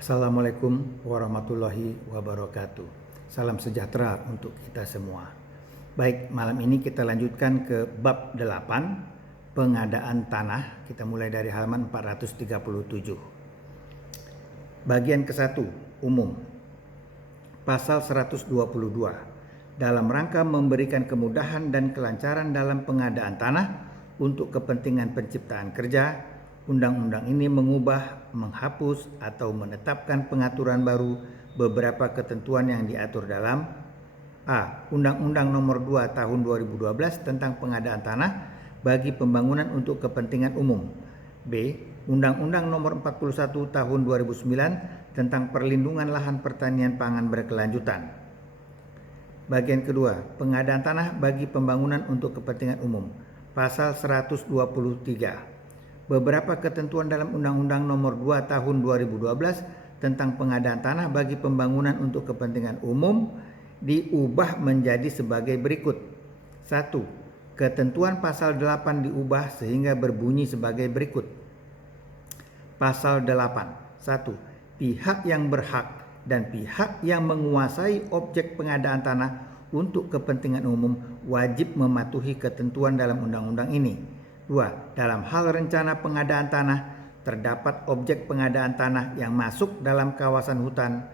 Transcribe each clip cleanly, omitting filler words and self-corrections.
Assalamualaikum warahmatullahi wabarakatuh. Salam sejahtera untuk kita semua. Baik, malam ini kita lanjutkan ke bab 8, pengadaan tanah. Kita mulai dari halaman 437. Bagian ke-1, umum. Pasal 122. Dalam rangka memberikan kemudahan dan kelancaran dalam pengadaan tanah untuk kepentingan penciptaan kerja, Undang-undang ini mengubah, menghapus, atau menetapkan pengaturan baru beberapa ketentuan yang diatur dalam A. Undang-Undang Nomor 2 Tahun 2012 tentang pengadaan tanah bagi pembangunan untuk kepentingan umum. B. Undang-Undang Nomor 41 Tahun 2009 tentang perlindungan lahan pertanian pangan berkelanjutan. Bagian kedua, pengadaan tanah bagi pembangunan untuk kepentingan umum. Pasal 123. Beberapa ketentuan dalam Undang-Undang Nomor 2 Tahun 2012 tentang pengadaan tanah bagi pembangunan untuk kepentingan umum diubah menjadi sebagai berikut. 1. Ketentuan pasal 8 diubah sehingga berbunyi sebagai berikut. Pasal 8. 1. Pihak yang berhak dan pihak yang menguasai objek pengadaan tanah untuk kepentingan umum wajib mematuhi ketentuan dalam undang-undang ini. 2. Dalam hal rencana pengadaan tanah, terdapat objek pengadaan tanah yang masuk dalam kawasan hutan,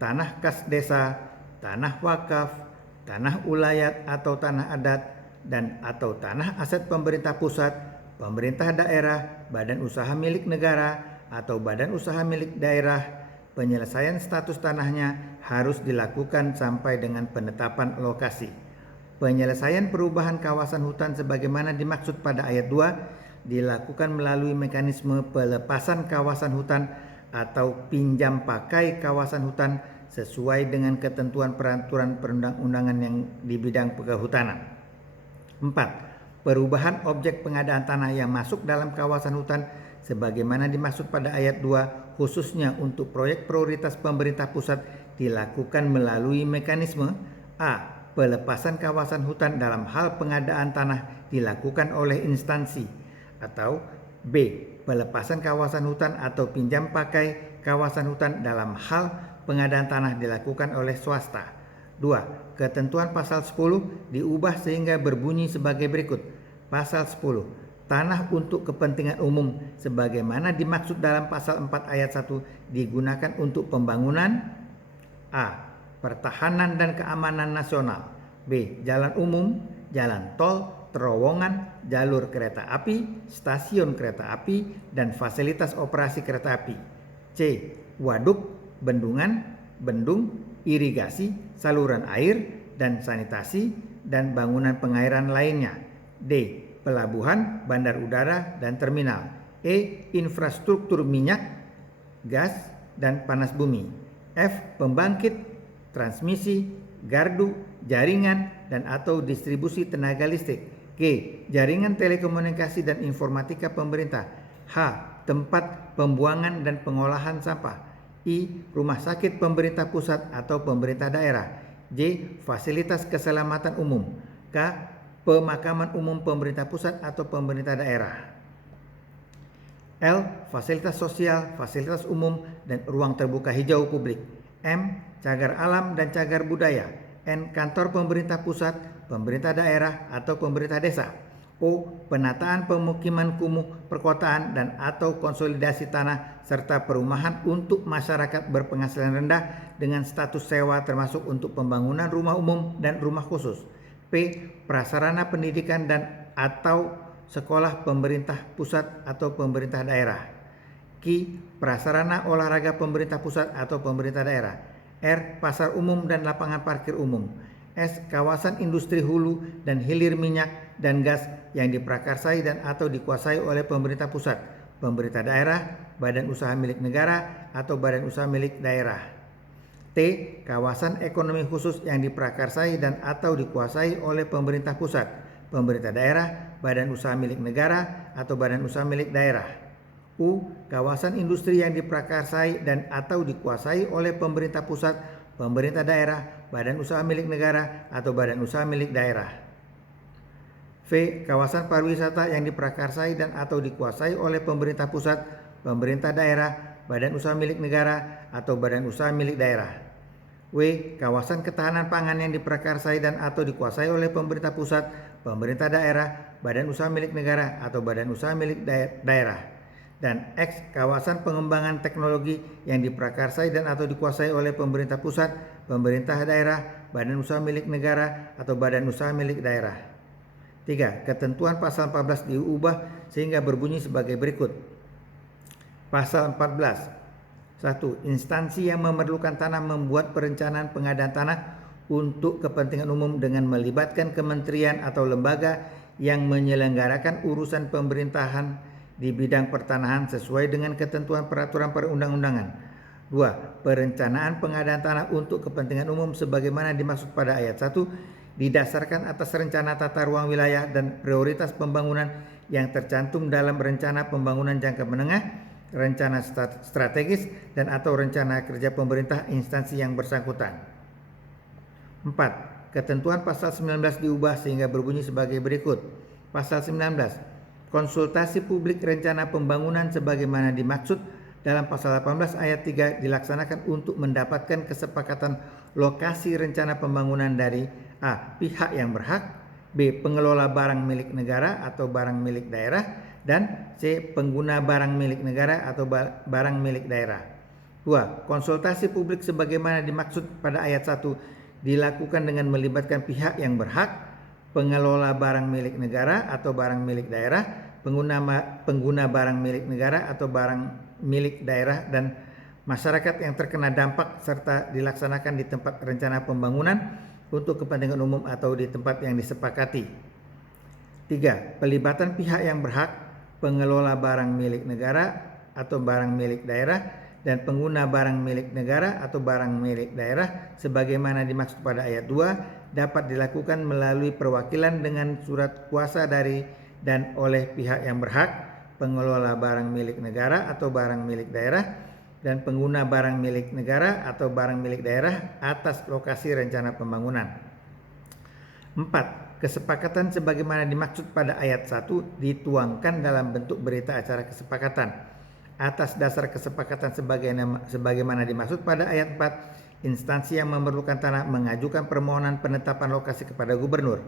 tanah kas desa, tanah wakaf, tanah ulayat atau tanah adat, dan atau tanah aset pemerintah pusat, pemerintah daerah, badan usaha milik negara, atau badan usaha milik daerah. Penyelesaian status tanahnya harus dilakukan sampai dengan penetapan lokasi. Penyelesaian perubahan kawasan hutan sebagaimana dimaksud pada ayat 2 dilakukan melalui mekanisme pelepasan kawasan hutan atau pinjam pakai kawasan hutan sesuai dengan ketentuan peraturan perundang-undangan yang di bidang kehutanan. 4. Perubahan objek pengadaan tanah yang masuk dalam kawasan hutan sebagaimana dimaksud pada ayat 2 khususnya untuk proyek prioritas pemerintah pusat dilakukan melalui mekanisme A. Pelepasan kawasan hutan dalam hal pengadaan tanah dilakukan oleh instansi, atau B. Pelepasan kawasan hutan atau pinjam pakai kawasan hutan dalam hal pengadaan tanah dilakukan oleh swasta. 2. Ketentuan pasal 10 diubah sehingga berbunyi sebagai berikut. Pasal 10. Tanah untuk kepentingan umum sebagaimana dimaksud dalam pasal 4 ayat 1 digunakan untuk pembangunan A. Pertahanan dan keamanan nasional. B. Jalan umum, jalan tol, terowongan, jalur kereta api, stasiun kereta api, dan fasilitas operasi kereta api. C. Waduk, bendungan, bendung, irigasi, saluran air, dan sanitasi, dan bangunan pengairan lainnya. D. Pelabuhan, bandar udara, dan terminal. E. Infrastruktur minyak, gas, dan panas bumi. F. Pembangkit, transmisi, gardu, jaringan, dan atau distribusi tenaga listrik. G. Jaringan telekomunikasi dan informatika pemerintah. H. Tempat pembuangan dan pengolahan sampah. I. Rumah sakit pemerintah pusat atau pemerintah daerah. J. Fasilitas keselamatan umum. K. Pemakaman umum pemerintah pusat atau pemerintah daerah. L. Fasilitas sosial, fasilitas umum, dan ruang terbuka hijau publik. M. Cagar alam dan cagar budaya. N. Kantor pemerintah pusat, pemerintah daerah, atau pemerintah desa. O. Penataan pemukiman kumuh perkotaan dan atau konsolidasi tanah serta perumahan untuk masyarakat berpenghasilan rendah dengan status sewa termasuk untuk pembangunan rumah umum dan rumah khusus. P. Prasarana pendidikan dan atau sekolah pemerintah pusat atau pemerintah daerah. Q. Prasarana olahraga pemerintah pusat atau pemerintah daerah. R. Pasar umum dan lapangan parkir umum. S. Kawasan industri hulu dan hilir minyak dan gas yang diprakarsai dan atau dikuasai oleh pemerintah pusat, pemerintah daerah, badan usaha milik negara, atau badan usaha milik daerah. T. Kawasan ekonomi khusus yang diprakarsai dan atau dikuasai oleh pemerintah pusat, pemerintah daerah, badan usaha milik negara, atau badan usaha milik daerah. U. Kawasan industri yang diprakarsai dan atau dikuasai oleh pemerintah pusat, pemerintah daerah, badan usaha milik negara, atau badan usaha milik daerah. V. Kawasan pariwisata yang diprakarsai dan atau dikuasai oleh pemerintah pusat, pemerintah daerah, badan usaha milik negara atau badan usaha milik daerah. W. Kawasan ketahanan pangan yang diprakarsai dan atau dikuasai oleh pemerintah pusat, pemerintah daerah, badan usaha milik negara atau badan usaha milik daerah. Dan X. Kawasan pengembangan teknologi yang diprakarsai dan atau dikuasai oleh pemerintah pusat, pemerintah daerah, badan usaha milik negara atau badan usaha milik daerah. 3. Ketentuan pasal 14 diubah sehingga berbunyi sebagai berikut. Pasal 14. 1. Instansi yang memerlukan tanah membuat perencanaan pengadaan tanah untuk kepentingan umum dengan melibatkan kementerian atau lembaga yang menyelenggarakan urusan pemerintahan di bidang pertanahan sesuai dengan ketentuan peraturan perundang-undangan. 2. Perencanaan pengadaan tanah untuk kepentingan umum sebagaimana dimaksud pada ayat 1 didasarkan atas rencana tata ruang wilayah dan prioritas pembangunan yang tercantum dalam rencana pembangunan jangka menengah, rencana strategis dan atau rencana kerja pemerintah instansi yang bersangkutan. 4. Ketentuan pasal 19 diubah sehingga berbunyi sebagai berikut. Pasal 19. Konsultasi publik rencana pembangunan sebagaimana dimaksud dalam pasal 18 ayat 3 dilaksanakan untuk mendapatkan kesepakatan lokasi rencana pembangunan dari A. Pihak yang berhak, B. Pengelola barang milik negara atau barang milik daerah, dan C. Pengguna barang milik negara atau barang milik daerah. 2. Konsultasi publik sebagaimana dimaksud pada ayat 1 dilakukan dengan melibatkan pihak yang berhak, pengelola barang milik negara atau barang milik daerah, pengguna barang milik negara atau barang milik daerah, dan masyarakat yang terkena dampak serta dilaksanakan di tempat rencana pembangunan untuk kepentingan umum atau di tempat yang disepakati. 3. Pelibatan pihak yang berhak, pengelola barang milik negara atau barang milik daerah, dan pengguna barang milik negara atau barang milik daerah sebagaimana dimaksud pada ayat 2 dapat dilakukan melalui perwakilan dengan surat kuasa dari dan oleh pihak yang berhak, pengelola barang milik negara atau barang milik daerah, dan pengguna barang milik negara atau barang milik daerah atas lokasi rencana pembangunan. 4. Kesepakatan sebagaimana dimaksud pada ayat 1 dituangkan dalam bentuk berita acara kesepakatan. Atas dasar kesepakatan sebagaimana dimaksud pada ayat 4, instansi yang memerlukan tanah mengajukan permohonan penetapan lokasi kepada gubernur.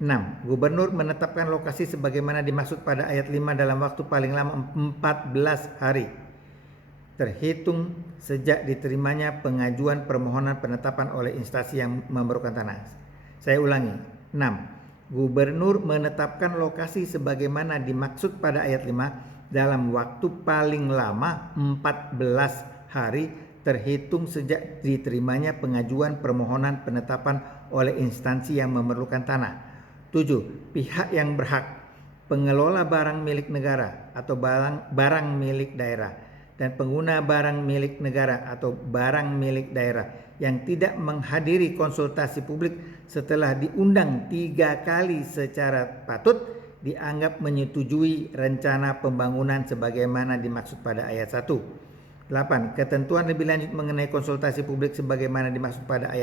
6. Gubernur menetapkan lokasi sebagaimana dimaksud pada ayat 5 dalam waktu paling lama 14 hari terhitung sejak diterimanya pengajuan permohonan penetapan oleh instansi yang memerlukan tanah. Saya ulangi. 6. Gubernur menetapkan lokasi sebagaimana dimaksud pada ayat 5 dalam waktu paling lama 14 hari terhitung sejak diterimanya pengajuan permohonan penetapan oleh instansi yang memerlukan tanah. 7. Pihak yang berhak, pengelola barang milik negara atau barang milik daerah, dan pengguna barang milik negara atau barang milik daerah yang tidak menghadiri konsultasi publik setelah diundang 3 kali secara patut dianggap menyetujui rencana pembangunan sebagaimana dimaksud pada ayat 1. 8. Ketentuan lebih lanjut mengenai konsultasi publik sebagaimana dimaksud pada ayat